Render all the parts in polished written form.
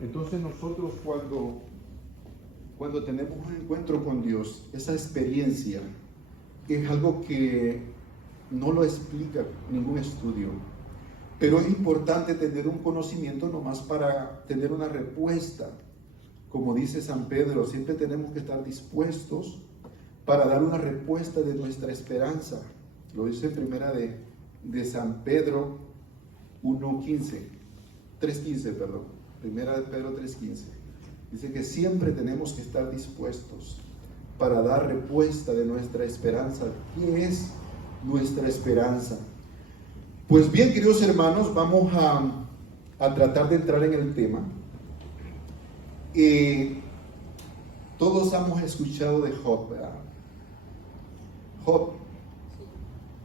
Entonces nosotros cuando tenemos un encuentro con Dios, esa experiencia es algo que no lo explica ningún estudio, pero es importante tener un conocimiento nomás para tener una respuesta. Como dice San Pedro, siempre tenemos que estar dispuestos para dar una respuesta de nuestra esperanza. Lo dice en primera de San Pedro 3:15, perdón. Primera de Pedro 3:15. Dice que siempre tenemos que estar dispuestos para dar respuesta de nuestra esperanza. ¿Qué es nuestra esperanza? Pues bien, queridos hermanos, vamos a tratar de entrar en el tema. Todos hemos escuchado de Job, ¿verdad? Job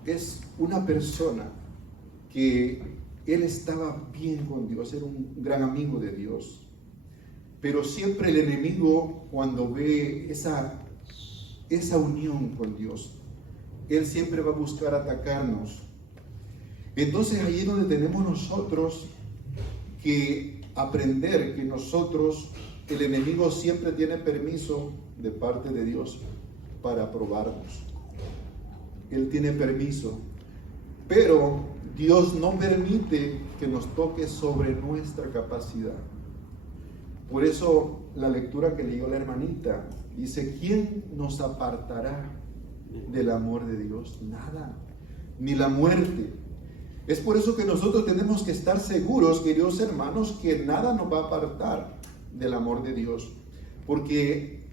es una persona que él estaba bien con Dios, era un gran amigo de Dios, pero siempre el enemigo, cuando ve esa unión con Dios, él siempre va a buscar atacarnos. Entonces ahí es donde tenemos nosotros que aprender que nosotros, el enemigo siempre tiene permiso de parte de Dios para probarnos. Él tiene permiso, pero Dios no permite que nos toque sobre nuestra capacidad. Por eso la lectura que leyó la hermanita dice: ¿quién nos apartará del amor de Dios? Nada, ni la muerte. Es por eso que nosotros tenemos que estar seguros, queridos hermanos, que nada nos va a apartar del amor de Dios. Porque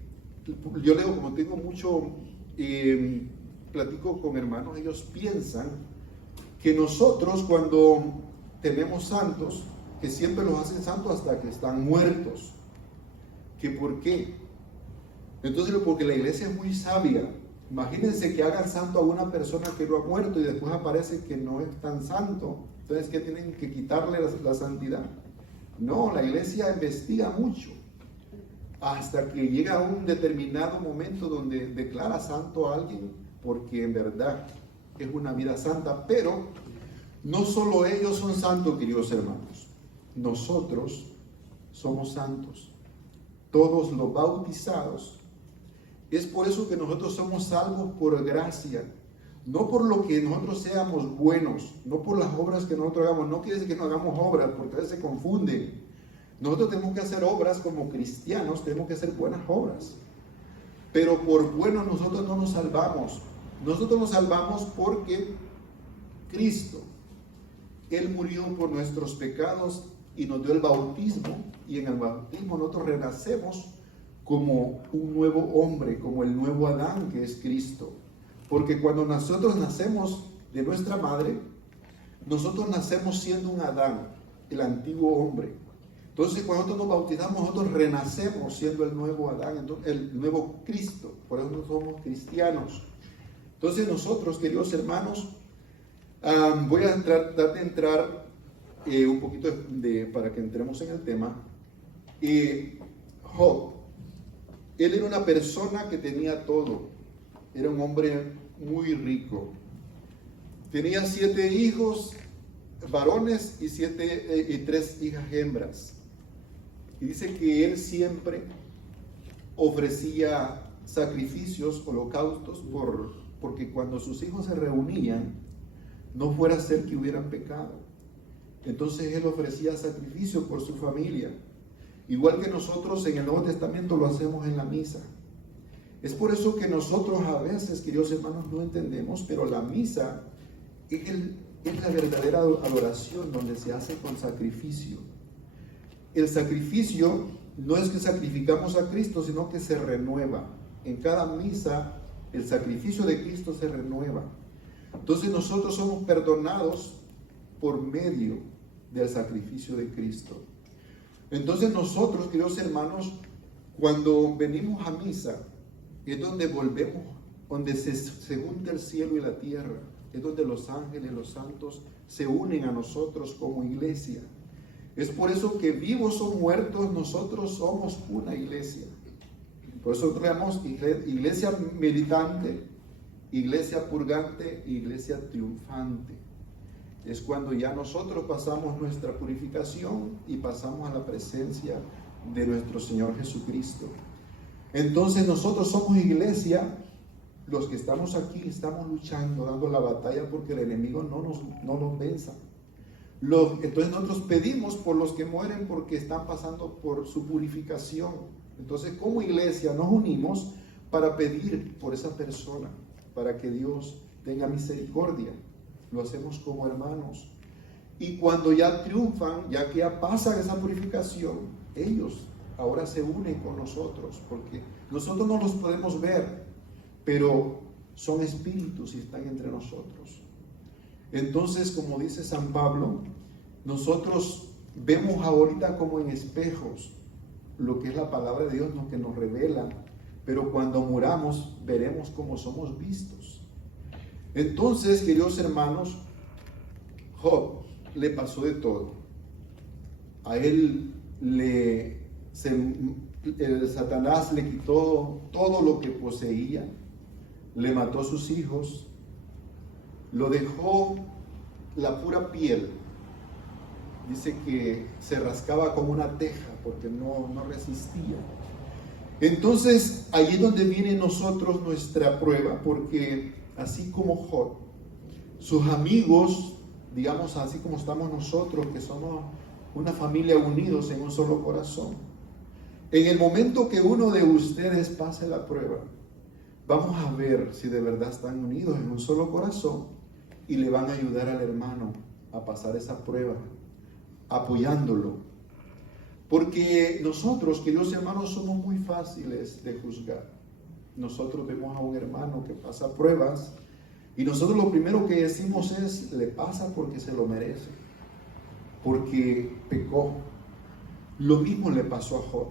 yo leo, como tengo mucho, platico con hermanos, ellos piensan que nosotros cuando tenemos santos, que siempre los hacen santos hasta que están muertos. ¿Que por qué? Entonces, porque la iglesia es muy sabia. Imagínense que hagan santo a una persona que no ha muerto y después aparece que no es tan santo. Entonces, ¿qué tienen que quitarle la santidad? No, la iglesia investiga mucho hasta que llega a un determinado momento donde declara santo a alguien, porque en verdad es una vida santa. Pero no solo ellos son santos, queridos hermanos, nosotros somos santos, todos los bautizados. Es por eso que nosotros somos salvos por gracia, no por lo que nosotros seamos buenos, no por las obras que nosotros hagamos. No quiere decir que no hagamos obras, porque a veces se confunden. Nosotros tenemos que hacer obras como cristianos, tenemos que hacer buenas obras, pero por buenos nosotros no nos salvamos. Nosotros nos salvamos porque Cristo, Él murió por nuestros pecados y nos dio el bautismo, y en el bautismo nosotros renacemos como un nuevo hombre, como el nuevo Adán, que es Cristo. Porque cuando nosotros nacemos de nuestra madre, nosotros nacemos siendo un Adán, el antiguo hombre. Entonces, cuando nosotros nos bautizamos, nosotros renacemos siendo el nuevo Adán, entonces, el nuevo Cristo. Por eso nosotros somos cristianos. Entonces, nosotros, queridos hermanos, voy a tratar de entrar un poquito para que entremos en el tema. Job, él era una persona que tenía todo. Era un hombre muy rico. Tenía 7 hijos varones y 3 hijas hembras. Y dice que él siempre ofrecía sacrificios, holocaustos, porque cuando sus hijos se reunían, no fuera a ser que hubieran pecado. Entonces él ofrecía sacrificio por su familia. Igual que nosotros en el Nuevo Testamento lo hacemos en la misa. Es por eso que nosotros a veces, queridos hermanos, no entendemos, pero la misa es la verdadera adoración donde se hace con sacrificio. El sacrificio no es que sacrificamos a Cristo, sino que se renueva. En cada misa el sacrificio de Cristo se renueva. Entonces nosotros somos perdonados por medio del sacrificio de Cristo. Entonces nosotros, queridos hermanos, cuando venimos a misa, es donde volvemos, donde se junta el cielo y la tierra, es donde los ángeles, los santos se unen a nosotros como iglesia. Es por eso que vivos o muertos nosotros somos una iglesia. Por eso creamos iglesia militante, iglesia purgante, iglesia triunfante. Es cuando ya nosotros pasamos nuestra purificación y pasamos a la presencia de nuestro Señor Jesucristo. Entonces nosotros somos iglesia, los que estamos aquí estamos luchando, dando la batalla porque el enemigo no nos venza. Entonces nosotros pedimos por los que mueren porque están pasando por su purificación. Entonces como iglesia nos unimos para pedir por esa persona, para que Dios tenga misericordia. Lo hacemos como hermanos. Y cuando ya triunfan, ya que ya pasan esa purificación, ellos ahora se unen con nosotros, porque nosotros no los podemos ver, pero son espíritus y están entre nosotros. Entonces, como dice San Pablo, nosotros vemos ahorita como en espejos lo que es la palabra de Dios, lo que nos revela, pero cuando muramos veremos cómo somos vistos. Entonces, queridos hermanos, Job le pasó de todo. A él Satanás le quitó todo lo que poseía, le mató a sus hijos, lo dejó la pura piel. Dice que se rascaba como una teja porque no resistía. Entonces, ahí es donde viene nosotros nuestra prueba, porque así como Job, sus amigos, digamos así como estamos nosotros, que somos una familia unidos en un solo corazón, en el momento que uno de ustedes pase la prueba, vamos a ver si de verdad están unidos en un solo corazón y le van a ayudar al hermano a pasar esa prueba, apoyándolo. Porque nosotros, queridos hermanos, somos muy fáciles de juzgar. Nosotros vemos a un hermano que pasa pruebas y nosotros lo primero que decimos es, le pasa porque se lo merece, porque pecó. Lo mismo le pasó a Job.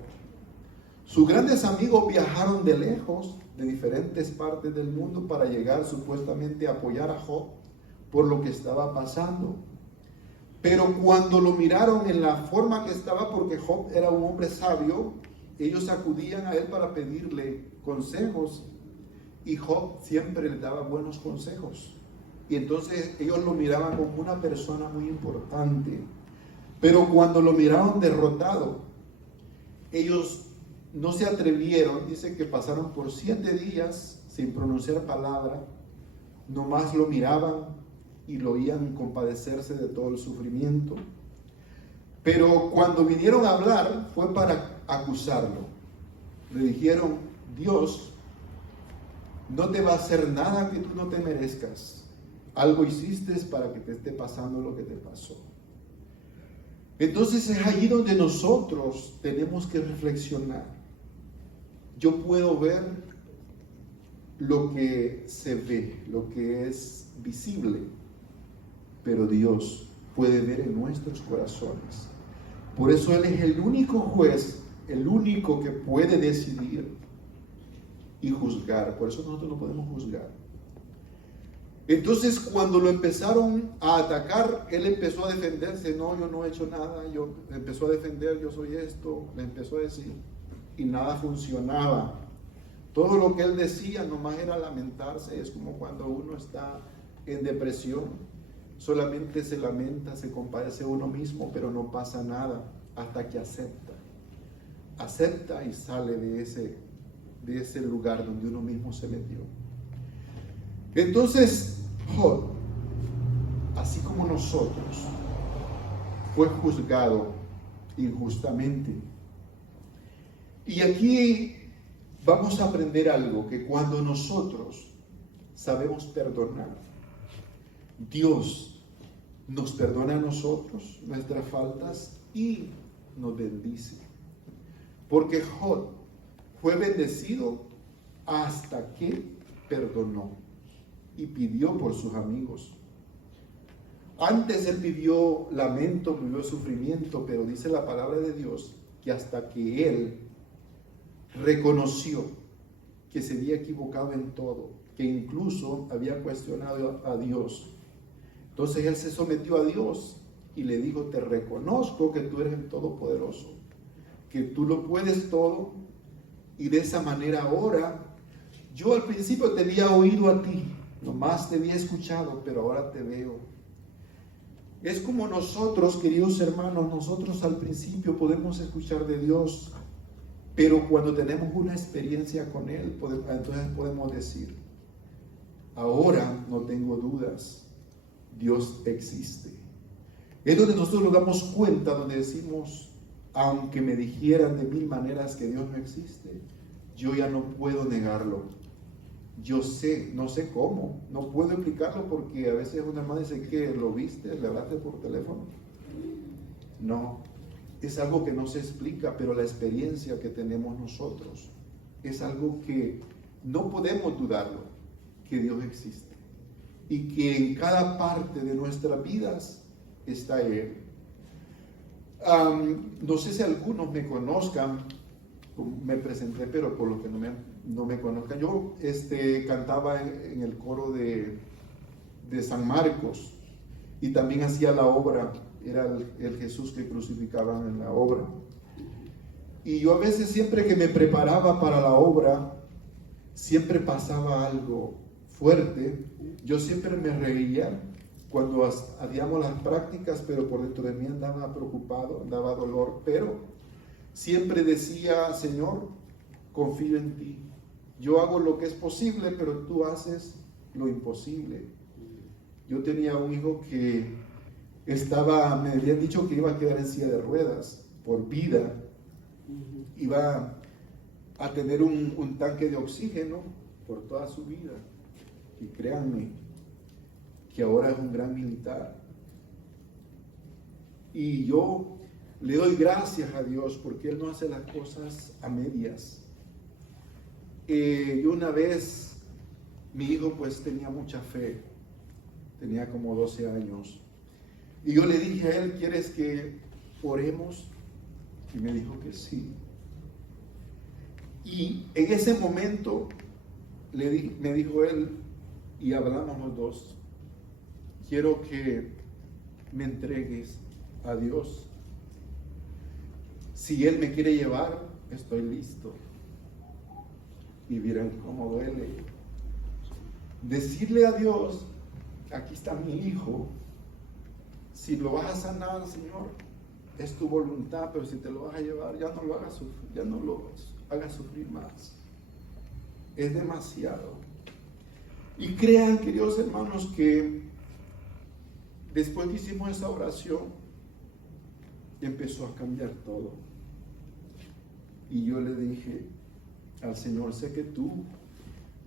Sus grandes amigos viajaron de lejos, de diferentes partes del mundo, para llegar supuestamente a apoyar a Job por lo que estaba pasando. Pero cuando lo miraron en la forma que estaba, porque Job era un hombre sabio, ellos acudían a él para pedirle consejos y Job siempre les daba buenos consejos. Y entonces ellos lo miraban como una persona muy importante. Pero cuando lo miraron derrotado, ellos no se atrevieron, dice que pasaron por 7 días sin pronunciar palabra, nomás lo miraban y lo oían compadecerse de todo el sufrimiento. Pero cuando vinieron a hablar fue para acusarlo. Le dijeron, Dios no te va a hacer nada que tú no te merezcas. Algo hiciste para que te esté pasando lo que te pasó. Entonces es allí donde nosotros tenemos que reflexionar. Yo puedo ver lo que se ve, lo que es visible, pero Dios puede ver en nuestros corazones. Por eso Él es el único juez, el único que puede decidir y juzgar. Por eso nosotros no podemos juzgar. Entonces, cuando lo empezaron a atacar, él empezó a defenderse. No, yo no he hecho nada. Empezó a defender, yo soy esto. Le empezó a decir. Y nada funcionaba. Todo lo que él decía nomás era lamentarse. Es como cuando uno está en depresión. Solamente se lamenta, se compadece a uno mismo, pero no pasa nada hasta que acepta. Acepta y sale de ese lugar donde uno mismo se metió. Entonces, Job, así como nosotros, fue juzgado injustamente. Y aquí vamos a aprender algo, que cuando nosotros sabemos perdonar, Dios nos perdona a nosotros nuestras faltas y nos bendice. Porque Job fue bendecido hasta que perdonó y pidió por sus amigos. Antes él vivió lamento, vivió sufrimiento, pero dice la palabra de Dios que hasta que él reconoció que se había equivocado en todo, que incluso había cuestionado a Dios, entonces él se sometió a Dios y le dijo, te reconozco que tú eres el Todopoderoso, que tú lo puedes todo, y de esa manera ahora, yo al principio te había oído a ti, nomás te había escuchado, pero ahora te veo. Es como nosotros, queridos hermanos, nosotros al principio podemos escuchar de Dios, pero cuando tenemos una experiencia con Él, entonces podemos decir, ahora no tengo dudas, Dios existe. Es donde nosotros nos damos cuenta, donde decimos, aunque me dijeran de mil maneras que Dios no existe, yo ya no puedo negarlo. Yo sé, no sé cómo, no puedo explicarlo porque a veces una hermana dice que lo viste, le hablaste por teléfono. No, es algo que no se explica, pero la experiencia que tenemos nosotros es algo que no podemos dudarlo, que Dios existe y que en cada parte de nuestras vidas está Él. No sé si algunos me conozcan, me presenté, pero por lo que no me conozcan, yo cantaba en el coro de San Marcos y también hacía la obra, era el Jesús que crucificaban en la obra. Y yo a veces siempre que me preparaba para la obra, siempre pasaba algo fuerte. Yo siempre me reía cuando hacíamos las prácticas, pero por dentro de mí andaba preocupado, andaba dolor, pero siempre decía, Señor, confío en ti. Yo hago lo que es posible, pero tú haces lo imposible. Yo tenía un hijo que me habían dicho que iba a quedar en silla de ruedas por vida. Iba a tener un tanque de oxígeno por toda su vida. Y créanme que ahora es un gran militar. Y yo le doy gracias a Dios porque Él no hace las cosas a medias. Yo una vez, mi hijo pues tenía mucha fe, tenía como 12 años. Y yo le dije a él, ¿quieres que oremos? Y me dijo que sí. Y en ese momento me dijo él, y hablamos los dos, quiero que me entregues a Dios. Si Él me quiere llevar, estoy listo. Y vieron cómo duele. Decirle a Dios, aquí está mi hijo, si lo vas a sanar, Señor, es tu voluntad, pero si te lo vas a llevar, ya no lo hagas sufrir, ya no lo hagas sufrir más. Es demasiado. Y crean, queridos hermanos, que después que hicimos esa oración, empezó a cambiar todo. Y yo le dije al Señor, sé que tú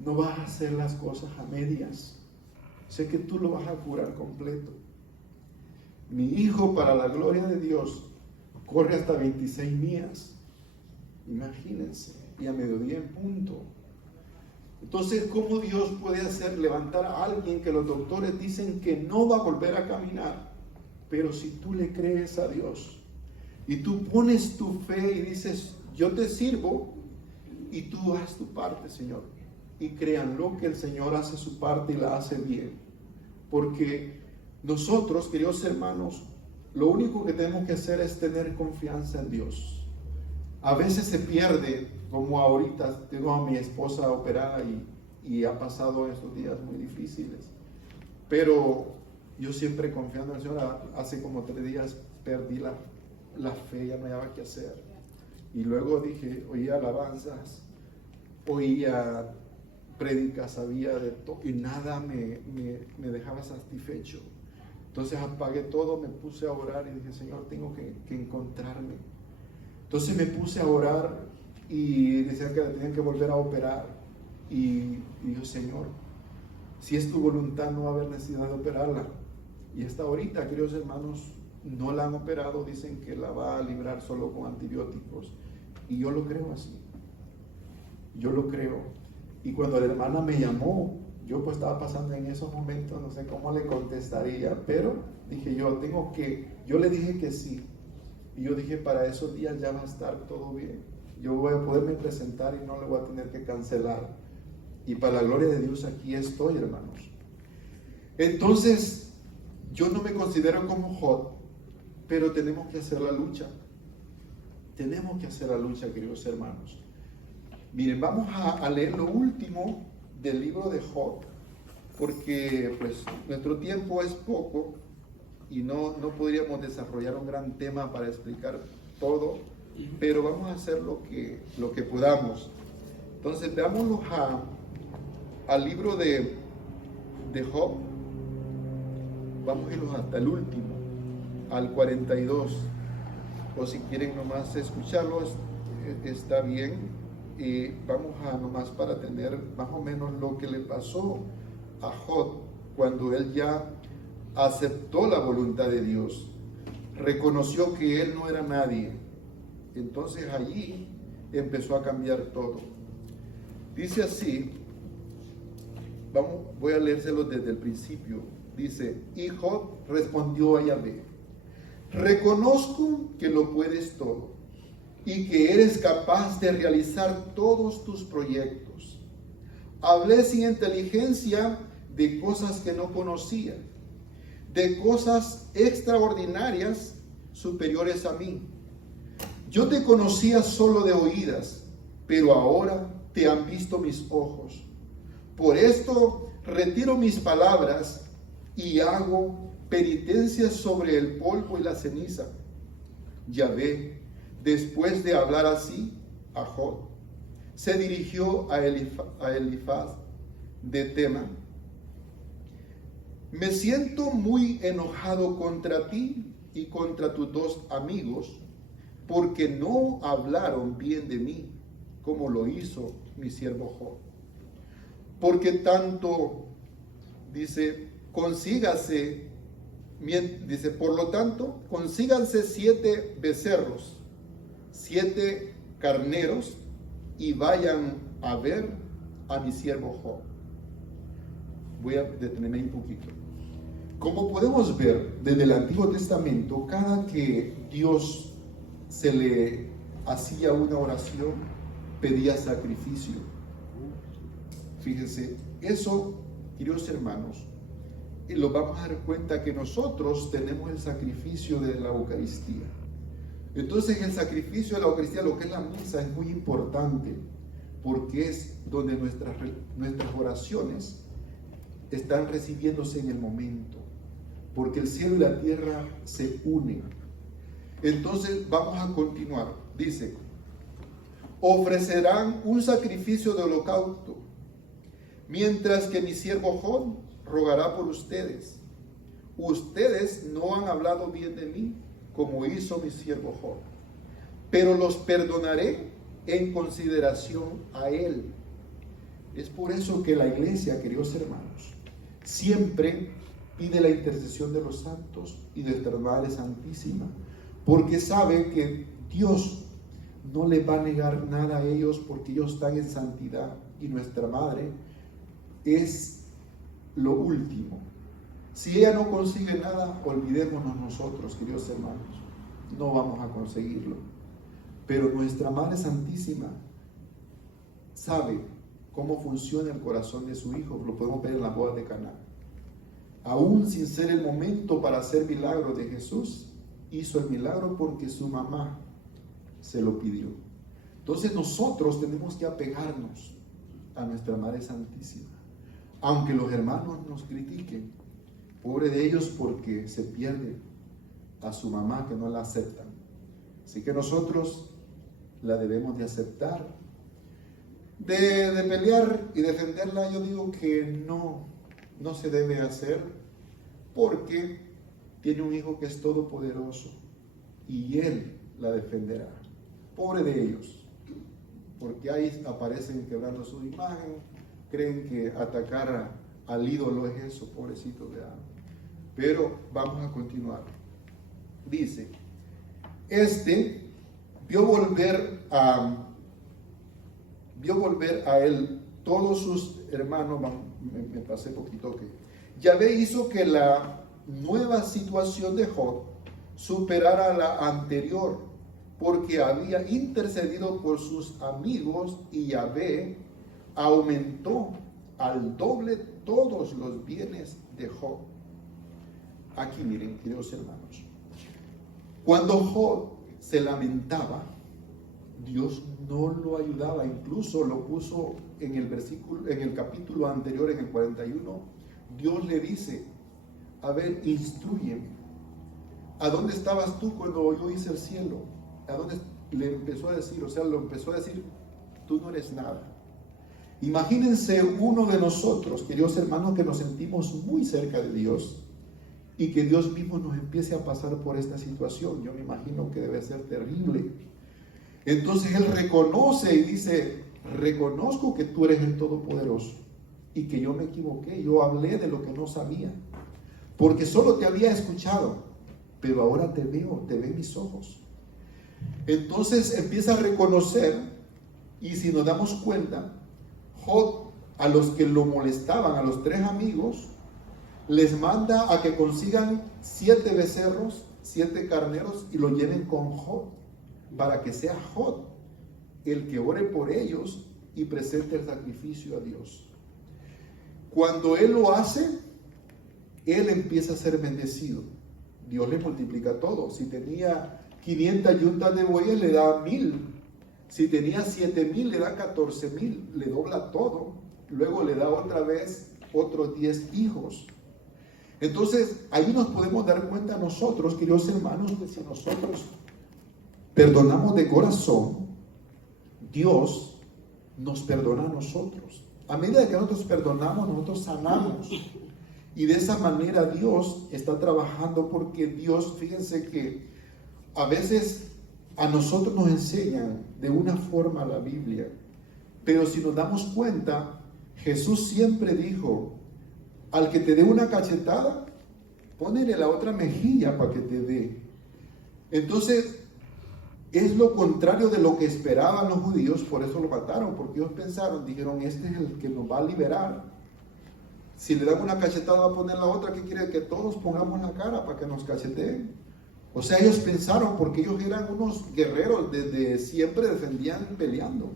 no vas a hacer las cosas a medias. Sé que tú lo vas a curar completo. Mi hijo, para la gloria de Dios, corre hasta 26 millas. Imagínense, y a mediodía en punto. Entonces, ¿cómo Dios puede hacer levantar a alguien que los doctores dicen que no va a volver a caminar? Pero si tú le crees a Dios y tú pones tu fe y dices, yo te sirvo y tú haz tu parte, Señor. Y créanlo que el Señor hace su parte y la hace bien. Porque nosotros, queridos hermanos, lo único que tenemos que hacer es tener confianza en Dios. A veces se pierde, como ahorita tengo a mi esposa operada y ha pasado estos días muy difíciles. Pero yo siempre confiando en el Señor, hace como 3 días perdí la fe, ya no había qué hacer. Y luego dije, oía alabanzas, oía prédicas, sabía de todo y nada me dejaba satisfecho. Entonces apagué todo, me puse a orar y dije, Señor, tengo que encontrarme. Entonces me puse a orar y decían que tenían que volver a operar. Y dije, Señor, si es tu voluntad, no va a haber necesidad de operarla. Y hasta ahorita, queridos hermanos, no la han operado, dicen que la va a librar solo con antibióticos. Y yo lo creo así. Yo lo creo. Y cuando la hermana me llamó, yo pues estaba pasando en esos momentos, no sé cómo le contestaría, pero dije yo le dije que sí. Y yo dije, para esos días ya va a estar todo bien. Yo voy a poderme presentar y no le voy a tener que cancelar. Y para la gloria de Dios aquí estoy, hermanos. Entonces, yo no me considero como Job, pero tenemos que hacer la lucha. Tenemos que hacer la lucha, queridos hermanos. Miren, vamos a leer lo último del libro de Job, porque pues nuestro tiempo es poco y no podríamos desarrollar un gran tema para explicar todo, pero vamos a hacer lo que podamos. Entonces veámoslo al libro de Job. Vamos a irnos hasta el último, al 42, o si quieren nomás escucharlo, está bien. Y vamos a nomás para tener más o menos lo que le pasó a Job cuando él ya aceptó la voluntad de Dios, reconoció que él no era nadie. Entonces allí empezó a cambiar todo. Dice así, voy a leérselo desde el principio. Dice, y Job respondió a Yahvé: reconozco que lo puedes todo y que eres capaz de realizar todos tus proyectos. Hablé sin inteligencia de cosas que no conocía, de cosas extraordinarias superiores a mí. Yo te conocía solo de oídas, pero ahora te han visto mis ojos. Por esto retiro mis palabras y hago penitencia sobre el polvo y la ceniza. Yahvé, después de hablar así a Job, se dirigió a Elifaz de Tema. Me siento muy enojado contra ti y contra tus dos amigos, porque no hablaron bien de mí, como lo hizo mi siervo Job. Porque tanto, dice, por lo tanto, consíganse 7 becerros, 7 carneros, y vayan a ver a mi siervo Job. Voy a detenerme un poquito. Como podemos ver desde el Antiguo Testamento, cada que Dios se le hacía una oración, pedía sacrificio. Fíjense, eso, queridos hermanos, lo vamos a dar cuenta que nosotros tenemos el sacrificio de la Eucaristía. Entonces el sacrificio de la Eucaristía, lo que es la misa, es muy importante, porque es donde nuestras oraciones están recibiéndose en el momento, porque el cielo y la tierra se unen. Entonces vamos a continuar. Dice, ofrecerán un sacrificio de holocausto, mientras que mi siervo Job rogará por ustedes. Ustedes no han hablado bien de mí, como hizo mi siervo Job, pero los perdonaré en consideración a él. Es por eso que la iglesia, queridos hermanos, siempre pide la intercesión de los santos y de nuestra Madre Santísima, porque sabe que Dios no les va a negar nada a ellos, porque ellos están en santidad, y nuestra Madre es lo último. Si ella no consigue nada, olvidémonos nosotros, queridos hermanos, no vamos a conseguirlo. Pero nuestra Madre Santísima sabe cómo funciona el corazón de su Hijo. Lo podemos ver en la boda de Caná. Aún sin ser el momento para hacer milagro de Jesús, hizo el milagro porque su mamá se lo pidió. Entonces nosotros tenemos que apegarnos a nuestra Madre Santísima, aunque los hermanos nos critiquen. Pobre de ellos, porque se pierde a su mamá, que no la aceptan. Así que nosotros la debemos de aceptar. De pelear y defenderla, yo digo que no se debe hacer, porque tiene un hijo que es todopoderoso y él la defenderá. Pobre de ellos, porque ahí aparecen quebrando su imagen, creen que atacar al ídolo es eso, pobrecito de alma. Pero vamos a continuar. Dice, vio volver a él todos sus hermanos. Me pasé poquito que Yahvé hizo que la nueva situación de Job superara la anterior, porque había intercedido por sus amigos, y Yahvé aumentó al doble todos los bienes de Job. Aquí miren, queridos hermanos, cuando Job se lamentaba, Dios no lo ayudaba. Incluso lo puso en el capítulo anterior, en el 41. Dios le dice, a ver, instrúyeme, ¿a dónde estabas tú cuando yo hice el cielo? ¿A dónde le empezó a decir? O sea, lo empezó a decir, tú no eres nada. Imagínense uno de nosotros, queridos hermanos, que nos sentimos muy cerca de Dios y que Dios mismo nos empiece a pasar por esta situación. Yo me imagino que debe ser terrible. Entonces Él reconoce y dice, reconozco que tú eres el Todopoderoso y que yo me equivoqué, yo hablé de lo que no sabía, porque solo te había escuchado, pero ahora te veo, te ven mis ojos. Entonces empieza a reconocer, y si nos damos cuenta, Job, a los que lo molestaban, a los 3 amigos, les manda a que consigan 7 becerros, 7 carneros y lo lleven con Job, para que sea Job el que ore por ellos y presente el sacrificio a Dios. Cuando él lo hace, él empieza a ser bendecido. Dios le multiplica todo. Si tenía 500 yuntas de bueyes, le da 1000. Si tenía 7000, le da 14000. Le dobla todo. Luego le da otra vez otros 10 hijos. Entonces, ahí nos podemos dar cuenta nosotros, queridos hermanos, que si nosotros perdonamos de corazón, Dios nos perdona a nosotros. A medida que nosotros perdonamos, nosotros sanamos. Y de esa manera Dios está trabajando, porque Dios, fíjense que a veces a nosotros nos enseñan de una forma la Biblia, pero si nos damos cuenta, Jesús siempre dijo, al que te dé una cachetada, ponele la otra mejilla para que te dé. Entonces, es lo contrario de lo que esperaban los judíos, por eso lo mataron, porque ellos pensaron, dijeron, este es el que nos va a liberar. Si le dan una cachetada va a poner la otra, ¿qué quiere? Que todos pongamos la cara para que nos cacheteen. O sea, ellos pensaron, porque ellos eran unos guerreros, desde siempre defendían peleando.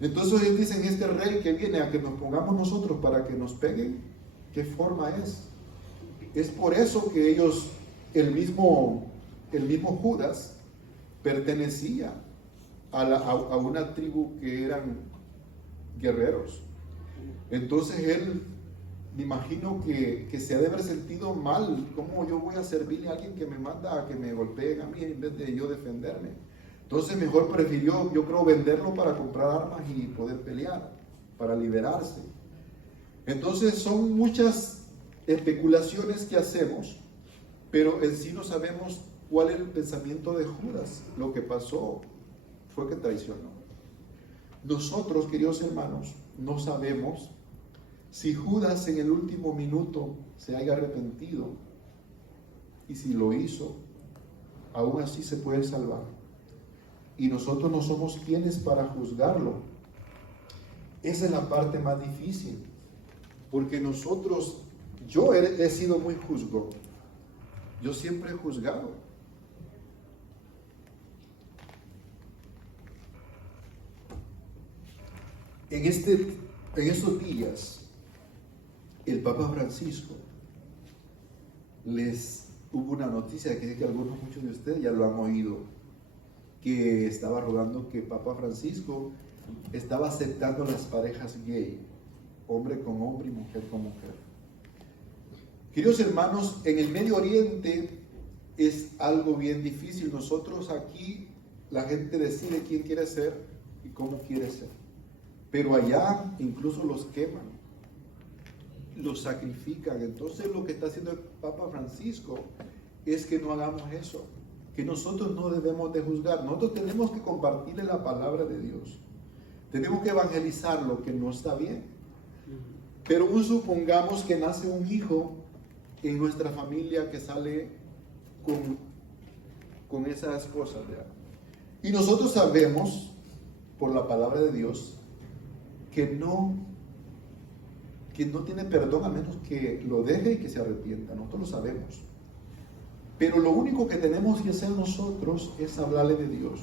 Entonces ellos dicen, este rey que viene a que nos pongamos nosotros para que nos peguen, ¿qué forma es? Es por eso que ellos, el mismo Judas, pertenecía a una tribu que eran guerreros. Entonces él, me imagino que se ha de haber sentido mal. ¿Cómo yo voy a servirle a alguien que me manda a que me golpeen a mí en vez de yo defenderme? Entonces mejor prefirió, yo creo, venderlo para comprar armas y poder pelear, para liberarse. Entonces son muchas especulaciones que hacemos, pero en sí no sabemos cuál es el pensamiento de Judas. Lo que pasó fue que traicionó. Nosotros, queridos hermanos, no sabemos si Judas en el último minuto se haya arrepentido, y si lo hizo, aún así se puede salvar. Y nosotros no somos quienes para juzgarlo. Esa es la parte más difícil, porque yo he sido muy juzgón. Yo siempre he juzgado. En estos días, el Papa Francisco hubo una noticia que muchos de ustedes ya lo han oído, que estaba rogando que Papa Francisco estaba aceptando las parejas gay, hombre con hombre y mujer con mujer. Queridos hermanos, en el Medio Oriente es algo bien difícil. Nosotros aquí, la gente decide quién quiere ser y cómo quiere ser. Pero allá incluso los queman, los sacrifican. Entonces lo que está haciendo el Papa Francisco es que no hagamos eso, que nosotros no debemos de juzgar. Nosotros tenemos que compartirle la palabra de Dios. Tenemos que evangelizar lo que no está bien. Pero supongamos que nace un hijo en nuestra familia que sale con esas cosas, ¿verdad? Y nosotros sabemos, por la palabra de Dios, que no tiene perdón a menos que lo deje y que se arrepienta. Nosotros lo sabemos. Pero lo único que tenemos que hacer nosotros es hablarle de Dios.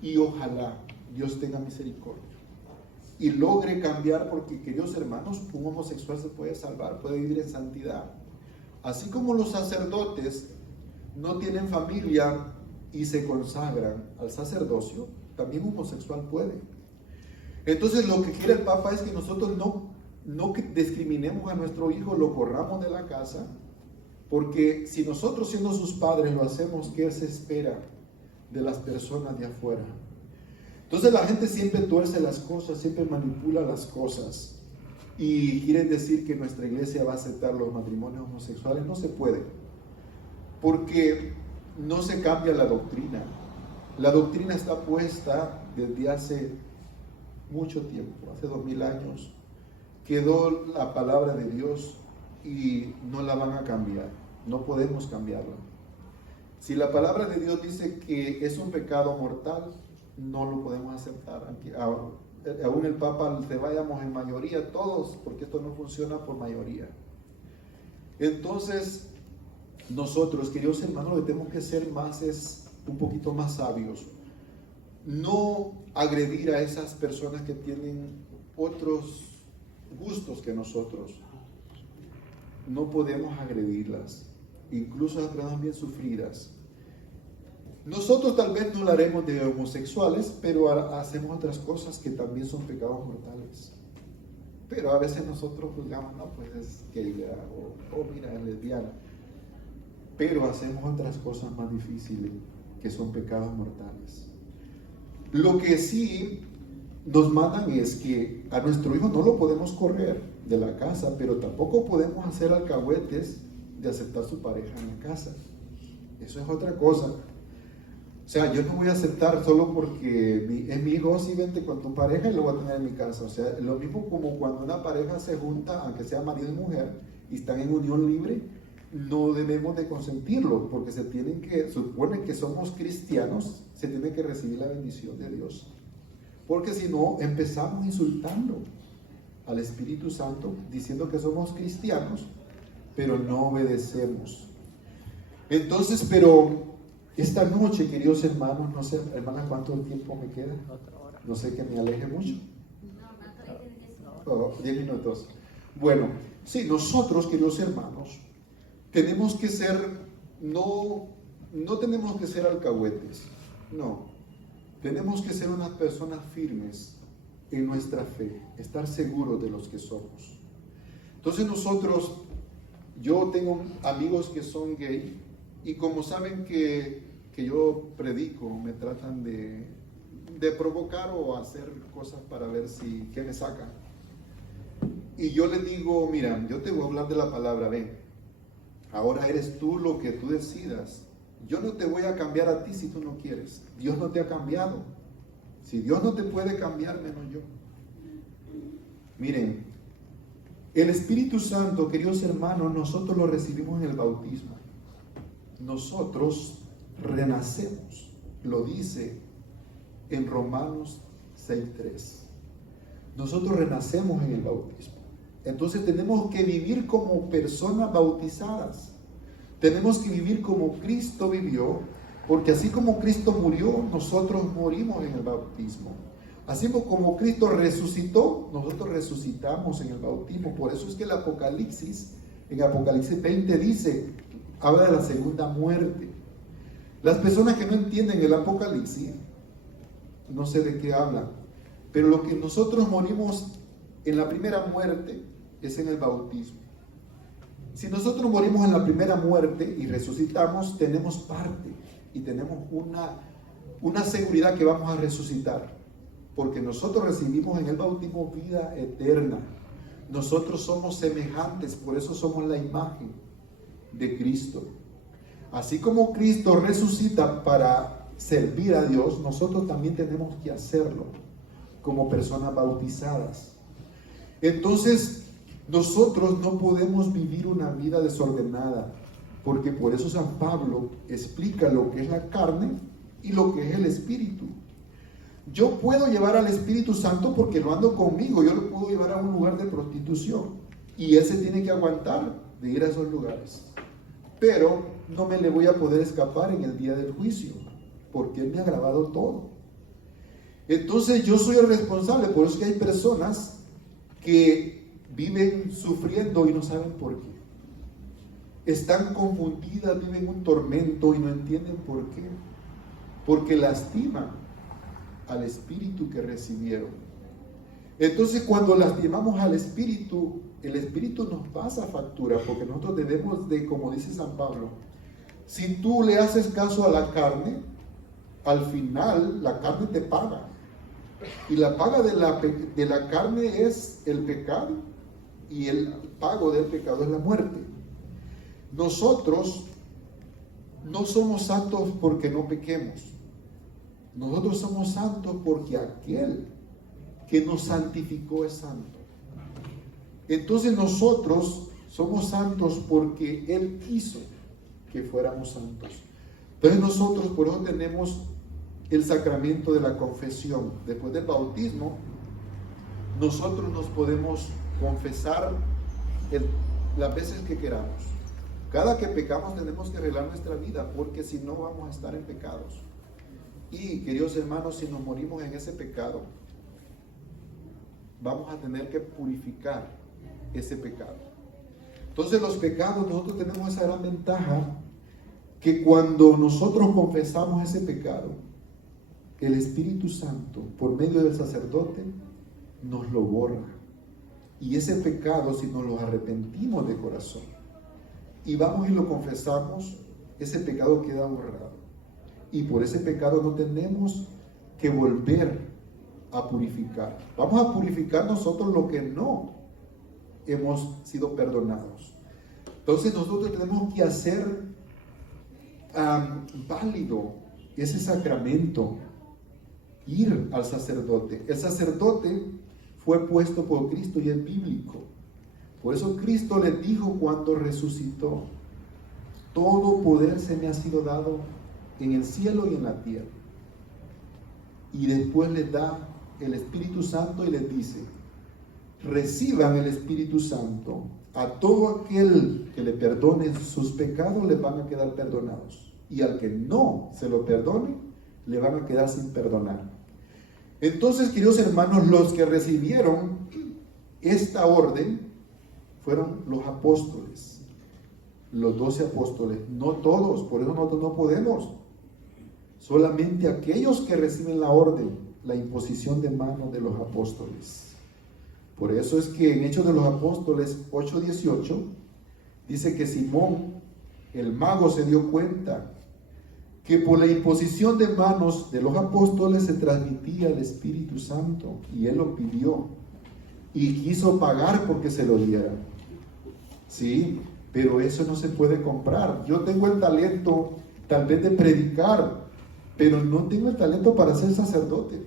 Y ojalá Dios tenga misericordia y logre cambiar, porque, queridos hermanos, un homosexual se puede salvar, puede vivir en santidad. Así como los sacerdotes no tienen familia y se consagran al sacerdocio, también un homosexual puede. Entonces lo que quiere el Papa es que nosotros no discriminemos a nuestro hijo, lo corramos de la casa Porque si nosotros siendo sus padres lo hacemos, ¿qué se espera de las personas de afuera? Entonces la gente siempre tuerce las cosas, siempre manipula las cosas. Y quieren decir que nuestra iglesia va a aceptar los matrimonios homosexuales. No se puede. Porque no se cambia la doctrina. La doctrina está puesta desde hace mucho tiempo, hace 2000 años. Quedó la palabra de Dios y no la van a cambiar. No podemos cambiarla. Si la palabra de Dios dice que es un pecado mortal, no lo podemos aceptar. Aún el Papa le vayamos en mayoría, todos, porque esto no funciona por mayoría. Entonces, nosotros, queridos hermanos, lo que tenemos que ser más es un poquito más sabios. No agredir a esas personas que tienen otros gustos que nosotros. No podemos agredirlas, incluso las personas bien sufridas. Nosotros tal vez no lo haremos de homosexuales, pero hacemos otras cosas que también son pecados mortales. Pero a veces nosotros juzgamos, no, pues es gay, o mira, es lesbiana. Pero hacemos otras cosas más difíciles que son pecados mortales. Lo que sí nos mandan es que a nuestro hijo no lo podemos correr de la casa, pero tampoco podemos hacer alcahuetes de aceptar su pareja en la casa. Eso es otra cosa. O sea, yo no voy a aceptar solo porque es mi hijo, sí, vente con tu pareja y lo voy a tener en mi casa. O sea, lo mismo como cuando una pareja se junta, aunque sea marido y mujer, y están en unión libre, no debemos de consentirlo, porque supone que somos cristianos, se tiene que recibir la bendición de Dios. Porque si no, empezamos insultando al Espíritu Santo, diciendo que somos cristianos, pero no obedecemos. Entonces, pero esta noche, queridos hermanos, no sé, hermana, ¿cuánto tiempo me queda? No sé, que me aleje mucho. 10 minutos. Bueno, sí, nosotros, queridos hermanos, tenemos que ser, no tenemos que ser alcahuetes, no. Tenemos que ser unas personas firmes en nuestra fe, estar seguros de los que somos. Entonces yo tengo amigos que son gay, y como saben que yo predico, me tratan de provocar o hacer cosas para ver qué me sacan. Y yo les digo, mira, yo te voy a hablar de la palabra, ven, ahora eres tú lo que tú decidas. Yo no te voy a cambiar a ti si tú no quieres. Dios no te ha cambiado. Si Dios no te puede cambiar, menos yo. Miren, el Espíritu Santo, queridos hermanos, nosotros lo recibimos en el bautismo. Nosotros renacemos, lo dice en Romanos 6:3. Nosotros renacemos en el bautismo. Entonces tenemos que vivir como personas bautizadas. Tenemos que vivir como Cristo vivió, porque así como Cristo murió, nosotros morimos en el bautismo. Así como Cristo resucitó, nosotros resucitamos en el bautismo. Por eso es que en Apocalipsis 20 dice, habla de la segunda muerte. Las personas que no entienden el Apocalipsis, no sé de qué hablan, pero lo que nosotros morimos en la primera muerte es en el bautismo. Si nosotros morimos en la primera muerte y resucitamos, tenemos parte y tenemos una seguridad que vamos a resucitar, porque nosotros recibimos en el bautismo vida eterna. Nosotros somos semejantes, por eso somos la imagen de Cristo. Así como Cristo resucita para servir a Dios, nosotros también tenemos que hacerlo como personas bautizadas. Entonces, nosotros no podemos vivir una vida desordenada, porque por eso San Pablo explica lo que es la carne y lo que es el Espíritu. Yo puedo llevar al Espíritu Santo porque lo ando conmigo, yo lo puedo llevar a un lugar de prostitución y él se tiene que aguantar de ir a esos lugares, pero no me le voy a poder escapar en el día del juicio, porque él me ha grabado todo. Entonces yo soy el responsable. Por eso es que hay personas que viven sufriendo y no saben por qué. Están confundidas, viven un tormento y no entienden por qué. Porque lastiman al espíritu que recibieron. Entonces cuando lastimamos al espíritu, el Espíritu nos pasa factura, porque nosotros debemos de, como dice San Pablo, si tú le haces caso a la carne, al final la carne te paga. Y la paga de la carne es el pecado, y el pago del pecado es la muerte. Nosotros no somos santos porque no pequemos. Nosotros somos santos porque aquel que nos santificó es santo. Entonces nosotros somos santos porque Él quiso que fuéramos santos. Entonces nosotros por eso tenemos el sacramento de la confesión. Después del bautismo, nosotros nos podemos confesar las veces que queramos. Cada que pecamos tenemos que arreglar nuestra vida, porque si no vamos a estar en pecados. Y queridos hermanos, si nos morimos en ese pecado, vamos a tener que purificar ese pecado. Entonces los pecados, nosotros tenemos esa gran ventaja, que cuando nosotros confesamos ese pecado, el Espíritu Santo, por medio del sacerdote, nos lo borra. Y ese pecado, si nos lo arrepentimos de corazón y vamos y lo confesamos, ese pecado queda borrado. Y por ese pecado no tenemos que volver a purificar. Vamos a purificar nosotros lo que no hemos sido perdonados. Entonces nosotros tenemos que hacer válido ese sacramento, ir al sacerdote. El sacerdote fue puesto por Cristo y es bíblico. Por eso Cristo les dijo cuando resucitó: todo poder se me ha sido dado en el cielo y en la tierra. Y después les da el Espíritu Santo y les dice: reciban el Espíritu Santo. A todo aquel que le perdone sus pecados les van a quedar perdonados, y al que no se lo perdone le van a quedar sin perdonar. Entonces, queridos hermanos, los que recibieron esta orden fueron los apóstoles, los 12 apóstoles. No todos, por eso nosotros no podemos. Solamente aquellos que reciben la orden, la imposición de manos de los apóstoles. Por eso es que en Hechos de los Apóstoles 8:18 dice que Simón, el mago, se dio cuenta que por la imposición de manos de los apóstoles se transmitía el Espíritu Santo, y él lo pidió y quiso pagar porque se lo diera. Sí, pero eso no se puede comprar. Yo tengo el talento tal vez de predicar, pero no tengo el talento para ser sacerdote,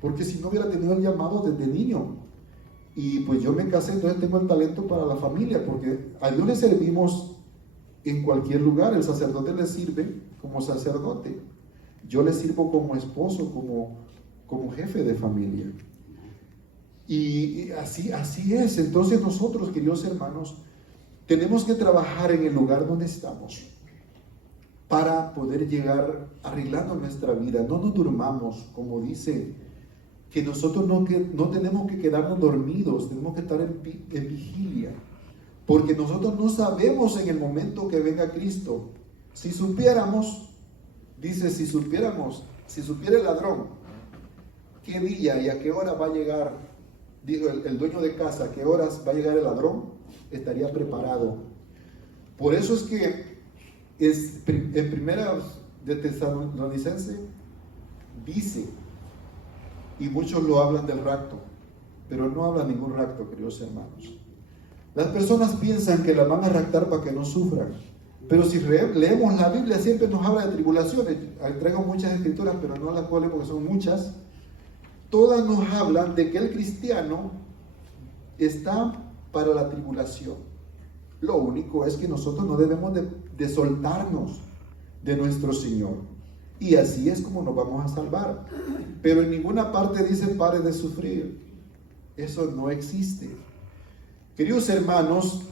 porque si no hubiera tenido el llamado desde niño. Y pues yo me casé, entonces tengo el talento para la familia, porque a Dios le servimos en cualquier lugar. El sacerdote le sirve como sacerdote, yo le sirvo como esposo, como jefe de familia. Y así es. Entonces nosotros, queridos hermanos, tenemos que trabajar en el lugar donde estamos para poder llegar arreglando nuestra vida. No nos durmamos, como dice, que nosotros no tenemos que quedarnos dormidos, tenemos que estar en vigilia, porque nosotros no sabemos en el momento que venga Cristo. Si supiéramos, dice, si supiera el ladrón qué día y a qué hora va a llegar, dijo el dueño de casa, a qué horas va a llegar el ladrón, estaría preparado. Por eso es que en Primera de Tesalonicense dice, y muchos lo hablan del rapto, pero no hablan ningún rapto, queridos hermanos. Las personas piensan que la van a raptar para que no sufran, pero si leemos la Biblia siempre nos habla de tribulaciones. Traigo muchas escrituras, pero no las puedo leer porque son muchas. Todas nos hablan de que el cristiano está para la tribulación. Lo único es que nosotros no debemos de soltarnos de nuestro Señor, y así es como nos vamos a salvar. Pero en ninguna parte dice pare de sufrir. Eso no existe. Queridos hermanos,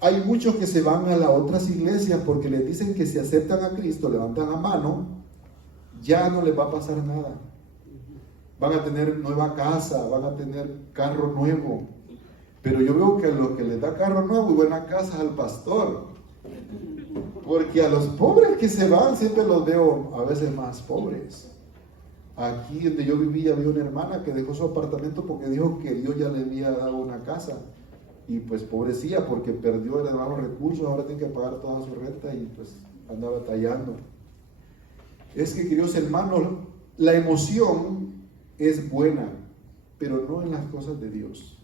hay muchos que se van a las otras iglesias porque les dicen que si aceptan a Cristo, levantan la mano, ya no les va a pasar nada. Van a tener nueva casa, van a tener carro nuevo. Pero yo veo que a los que les da carro nuevo y buena casa es al pastor. Porque a los pobres que se van siempre los veo a veces más pobres. Aquí donde yo vivía había una hermana que dejó su apartamento porque dijo que Dios ya le había dado una casa. Y pues pobrecilla, porque perdió el bajos recursos, ahora tiene que pagar toda su renta y pues anda batallando. Es que, queridos hermanos, la emoción es buena, pero no en las cosas de Dios.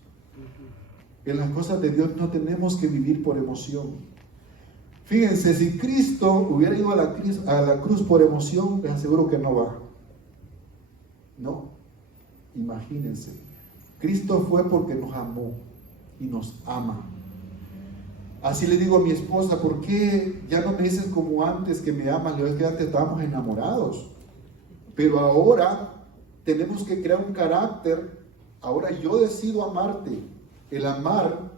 En las cosas de Dios no tenemos que vivir por emoción. Fíjense, si Cristo hubiera ido a la cruz por emoción, les aseguro que no va. No, imagínense. Cristo fue porque nos amó y nos ama. Así le digo a mi esposa, ¿por qué ya no me dices como antes que me amas? Le digo, es que antes estábamos enamorados, pero ahora tenemos que crear un carácter. Ahora yo decido amarte. El amar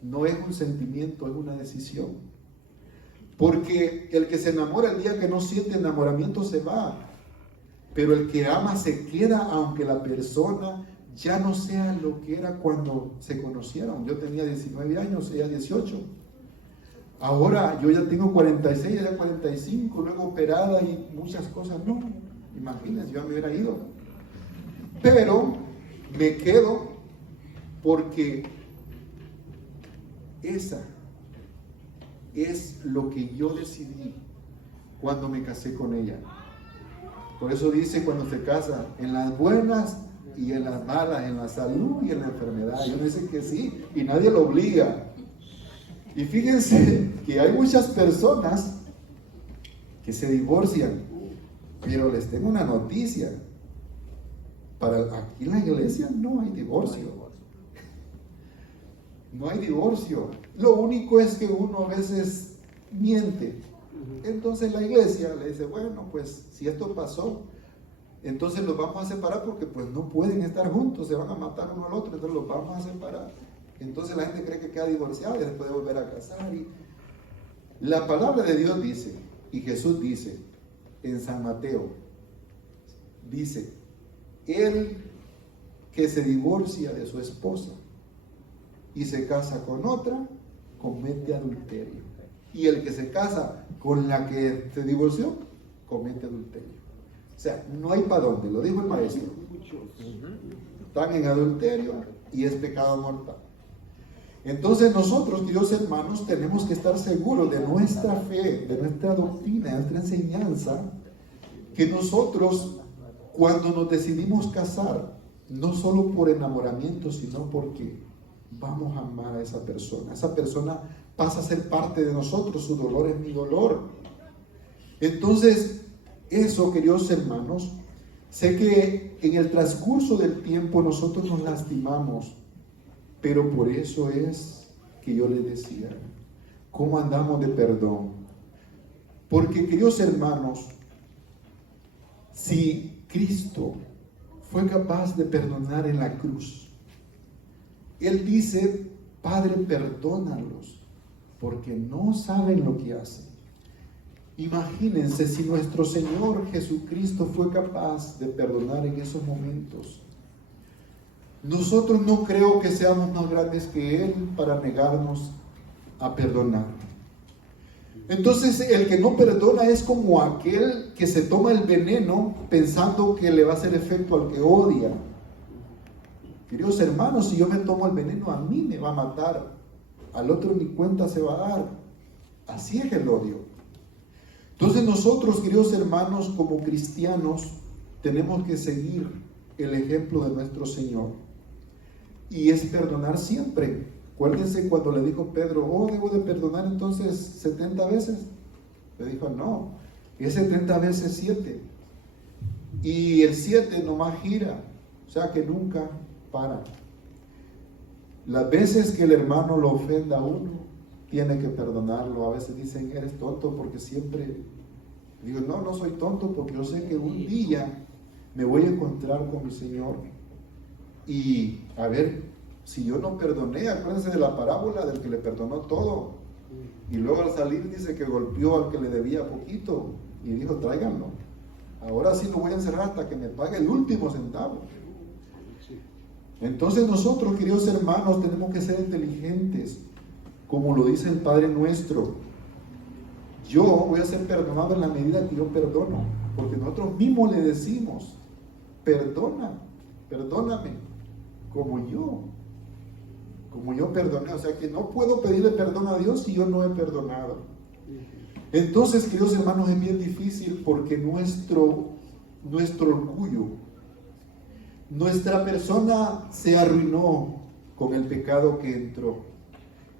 no es un sentimiento, es una decisión. Porque el que se enamora el día que no siente enamoramiento se va, pero el que ama se queda aunque la persona ya no sea lo que era cuando se conocieron. Yo tenía 19 años, ella 18. Ahora yo ya tengo 46, ella 45, luego operada y muchas cosas. No, imagínense, yo me hubiera ido. Pero me quedo porque esa es lo que yo decidí cuando me casé con ella. Por eso dice cuando se casa, en las buenas y en las malas, en la salud y en la enfermedad. Y uno dice que sí, y nadie lo obliga. Y fíjense que hay muchas personas que se divorcian, pero les tengo una noticia. Aquí en la iglesia no hay divorcio. No hay divorcio. Lo único es que uno a veces miente. Entonces la iglesia le dice, bueno, pues si esto pasó, entonces los vamos a separar porque pues no pueden estar juntos, se van a matar uno al otro, entonces los vamos a separar. Entonces la gente cree que queda divorciado y después de volver a casar. Y la palabra de Dios dice, y Jesús dice en San Mateo, dice, el que se divorcia de su esposa y se casa con otra, comete adulterio. Y el que se casa con la que se divorció, comete adulterio. O sea, no hay para dónde, lo dijo el maestro. Están en adulterio y es pecado mortal. Entonces nosotros, queridos hermanos, tenemos que estar seguros de nuestra fe, de nuestra doctrina, de nuestra enseñanza, que nosotros, cuando nos decidimos casar, no solo por enamoramiento, sino porque vamos a amar a esa persona. Esa persona pasa a ser parte de nosotros, su dolor es mi dolor. Entonces, eso, queridos hermanos, sé que en el transcurso del tiempo nosotros nos lastimamos, pero por eso es que yo les decía, ¿cómo andamos de perdón? Porque, queridos hermanos, si Cristo fue capaz de perdonar en la cruz, Él dice, Padre, perdónalos, porque no saben lo que hacen. Imagínense si nuestro Señor Jesucristo fue capaz de perdonar en esos momentos. Nosotros no creo que seamos más grandes que Él para negarnos a perdonar. Entonces el que no perdona es como aquel que se toma el veneno pensando que le va a hacer efecto al que odia. Queridos hermanos, si yo me tomo el veneno, a mí me va a matar, al otro ni cuenta se va a dar. Así es el odio. Entonces nosotros, queridos hermanos, como cristianos, tenemos que seguir el ejemplo de nuestro Señor. Y es perdonar siempre. Acuérdense cuando le dijo Pedro, debo de perdonar entonces 70 veces. Le dijo, no, es 70 veces 7. Y el 7 nomás gira, o sea que nunca para. Las veces que el hermano lo ofenda a uno, tiene que perdonarlo. A veces dicen, eres tonto porque siempre... Digo, no soy tonto porque yo sé que un día me voy a encontrar con mi Señor. Y a ver, si yo no perdoné, acuérdense de la parábola del que le perdonó todo. Y luego al salir dice que golpeó al que le debía poquito. Y dijo, tráiganlo. Ahora sí lo voy a encerrar hasta que me pague el último centavo. Entonces nosotros, queridos hermanos, tenemos que ser inteligentes, como lo dice el Padre Nuestro. Yo voy a ser perdonado en la medida que yo perdono, porque nosotros mismos le decimos, perdóname, como como yo perdoné. O sea que no puedo pedirle perdón a Dios si yo no he perdonado. Entonces, queridos hermanos, es bien difícil porque nuestro orgullo, nuestra persona se arruinó con el pecado que entró.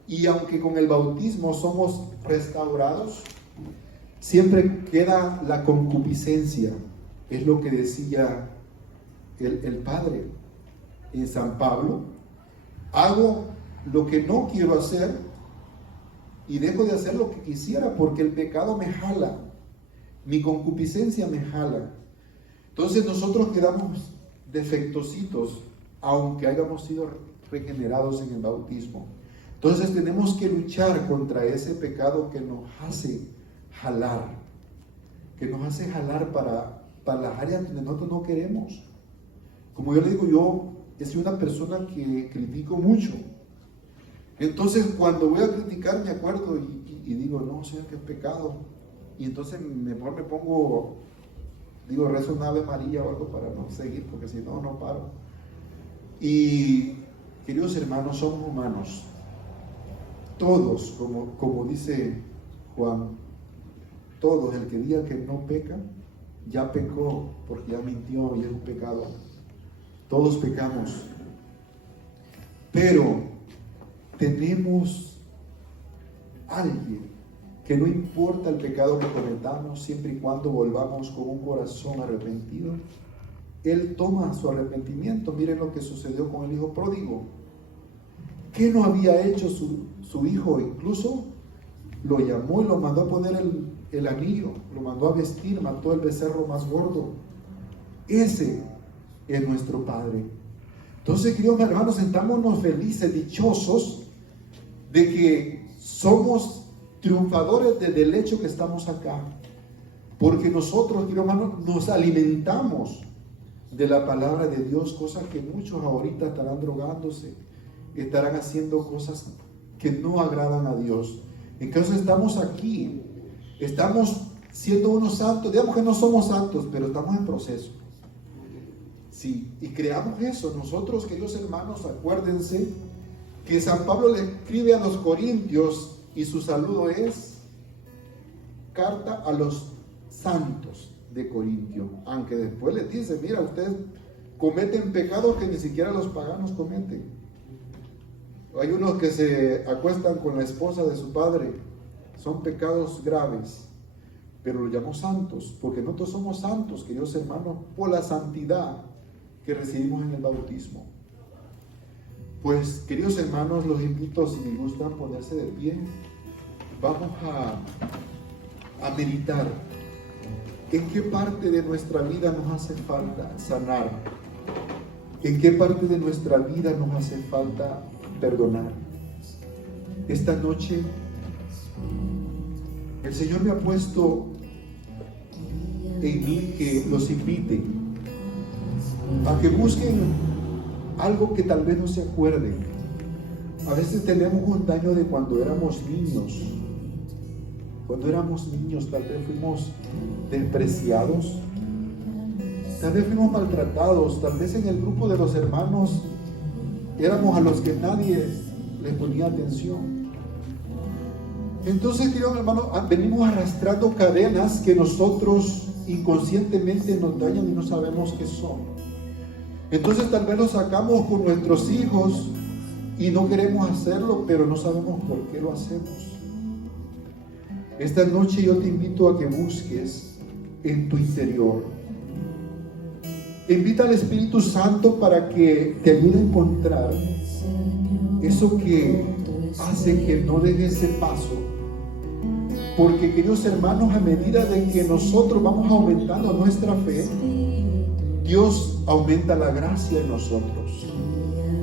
Y aunque con el bautismo somos restaurados, siempre queda la concupiscencia. Es lo que decía el Padre en San Pablo: hago lo que no quiero hacer y dejo de hacer lo que quisiera, porque el pecado me jala, mi concupiscencia me jala. Entonces nosotros quedamos defectositos, aunque hayamos sido regenerados en el bautismo. Entonces tenemos que luchar contra ese pecado que nos hace jalar, para las áreas donde nosotros no queremos. Como yo le digo, yo soy una persona que critico mucho. Entonces cuando voy a criticar me acuerdo y digo, no, Señor, qué pecado. Y entonces mejor me pongo, rezo una Ave María o algo para no seguir, porque si no, no paro. Y queridos hermanos, somos humanos. Todos, como dice Juan, todos, el que diga que no peca, ya pecó, porque ya mintió y es un pecado. Todos pecamos. Pero tenemos alguien que no importa el pecado que cometamos, siempre y cuando volvamos con un corazón arrepentido, Él toma su arrepentimiento. Miren lo que sucedió con el hijo pródigo. ¿Qué no había hecho su hijo? Incluso lo llamó y lo mandó a poner el anillo, lo mandó a vestir, mató el becerro más gordo. Ese es nuestro Padre. Entonces, queridos hermanos, sentámonos felices, dichosos de que somos triunfadores desde el hecho que estamos acá, porque nosotros, queridos hermanos, nos alimentamos de la palabra de Dios, cosas que muchos ahorita estarán drogándose, estarán haciendo cosas que no agradan a Dios. Entonces estamos aquí, estamos siendo unos santos. Digamos que no somos santos, pero estamos en proceso. Sí, y creamos eso. Nosotros, queridos hermanos, acuérdense que San Pablo le escribe a los corintios y su saludo es carta a los santos de Corintio, aunque después les dice, mira, ustedes cometen pecados que ni siquiera los paganos cometen. Hay unos que se acuestan con la esposa de su padre, son pecados graves, pero los llamo santos, porque nosotros somos santos, queridos hermanos, por la santidad que recibimos en el bautismo. Pues, queridos hermanos, los invito, si me gustan, ponerse de pie. Vamos a meditar en qué parte de nuestra vida nos hace falta sanar, en qué parte de nuestra vida nos hace falta perdonar. Esta noche el Señor me ha puesto en mí que los invite a que busquen algo que tal vez no se acuerden. A veces tenemos un daño de cuando éramos niños. Cuando éramos niños tal vez fuimos despreciados, tal vez fuimos maltratados, tal vez en el grupo de los hermanos éramos a los que nadie les ponía atención. Entonces, queridos hermanos, venimos arrastrando cadenas que nosotros inconscientemente nos dañan y no sabemos qué son. Entonces tal vez lo sacamos con nuestros hijos y no queremos hacerlo, pero no sabemos por qué lo hacemos. Esta noche yo te invito a que busques en tu interior. Invita al Espíritu Santo para que te ayude a encontrar eso que hace que no dejes ese paso. Porque, queridos hermanos, a medida de que nosotros vamos aumentando nuestra fe, Dios aumenta la gracia en nosotros.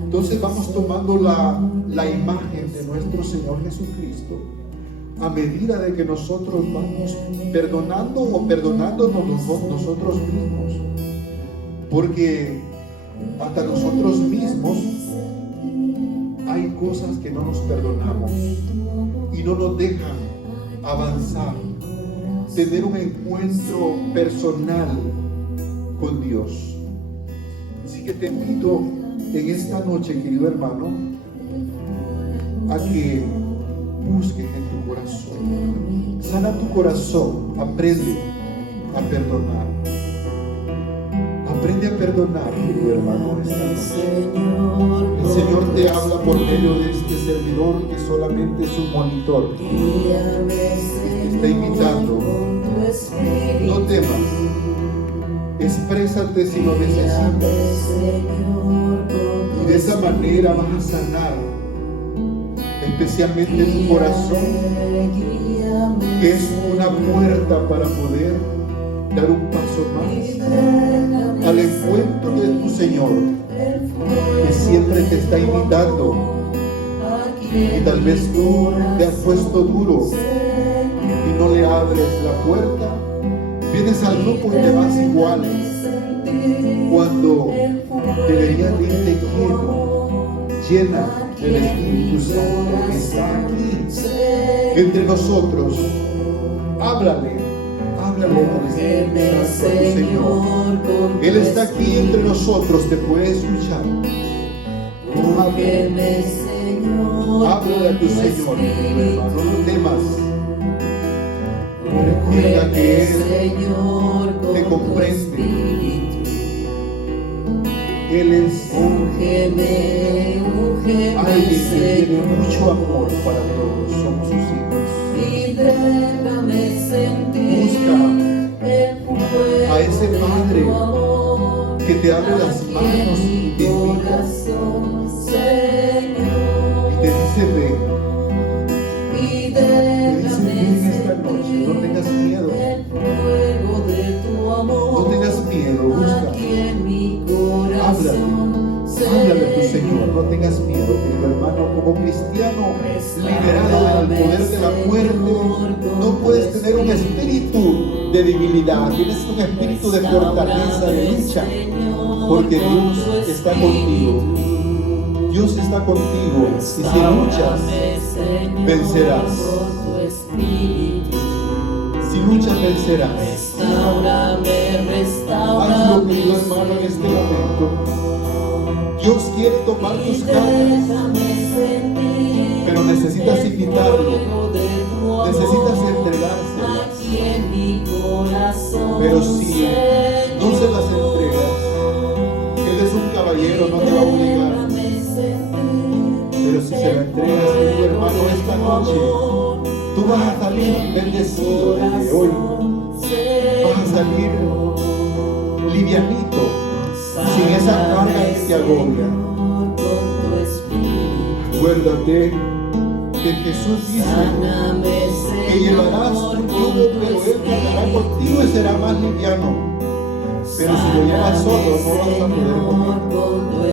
Entonces vamos tomando la imagen de nuestro Señor Jesucristo a medida de que nosotros vamos perdonando o perdonándonos nosotros mismos. Porque hasta nosotros mismos hay cosas que no nos perdonamos y no nos dejan avanzar, tener un encuentro personal con Dios. Así que te invito en esta noche, querido hermano, a que busques en tu corazón. Sana tu corazón, aprende a perdonar. Aprende a perdonar, querido hermano, esta noche. El Señor te habla por medio de este servidor que solamente es un monitor. Te está invitando. No temas. Exprésate si lo necesitas. Y de esa manera vas a sanar, especialmente tu corazón, que es una puerta para poder dar un paso más al encuentro de tu Señor, que siempre te está invitando. Y tal vez tú te has puesto duro y no le abres la puerta. Vienes al grupo y te vas igual, cuando deberías de irte llena del Espíritu Santo que está aquí entre nosotros. Háblale por Espíritu Santo a tu Señor. Él está aquí entre nosotros, te puede escuchar. Háblale a tu Señor, hermano, no temas. Recuerda que Él te comprende. Él es alguien que tiene mucho amor para todos. Somos sus hijos. Busca a ese Padre que te abre las manos y te invita. Y te dice ven. Esta noche, no tengas miedo. No tengas miedo, busca. Háblale a tu Señor, no tengas miedo, querido hermano. Como cristiano liberado del poder de la muerte, no puedes tener un espíritu de debilidad, tienes un espíritu de fortaleza, de lucha, porque Dios está contigo. Dios está contigo, y si luchas, vencerás. Si luchas, vencerás. Hazlo, querido hermano, en este momento. Dios quiere tomar tus cargas, pero necesitas invitarlo, necesitas entregárselas. Pero si no se las entregas, Él es un caballero, no te va a obligar. Pero si se la entregas a tu hermano esta noche, tú vas a salir bendecido desde hoy. Vas a salir livianito, sin esa carga que te agobia. Acuérdate que Jesús dice que llevarás un yugo, pero Él cargará contigo y será más liviano. Pero si lo llevas solo, no vas a poder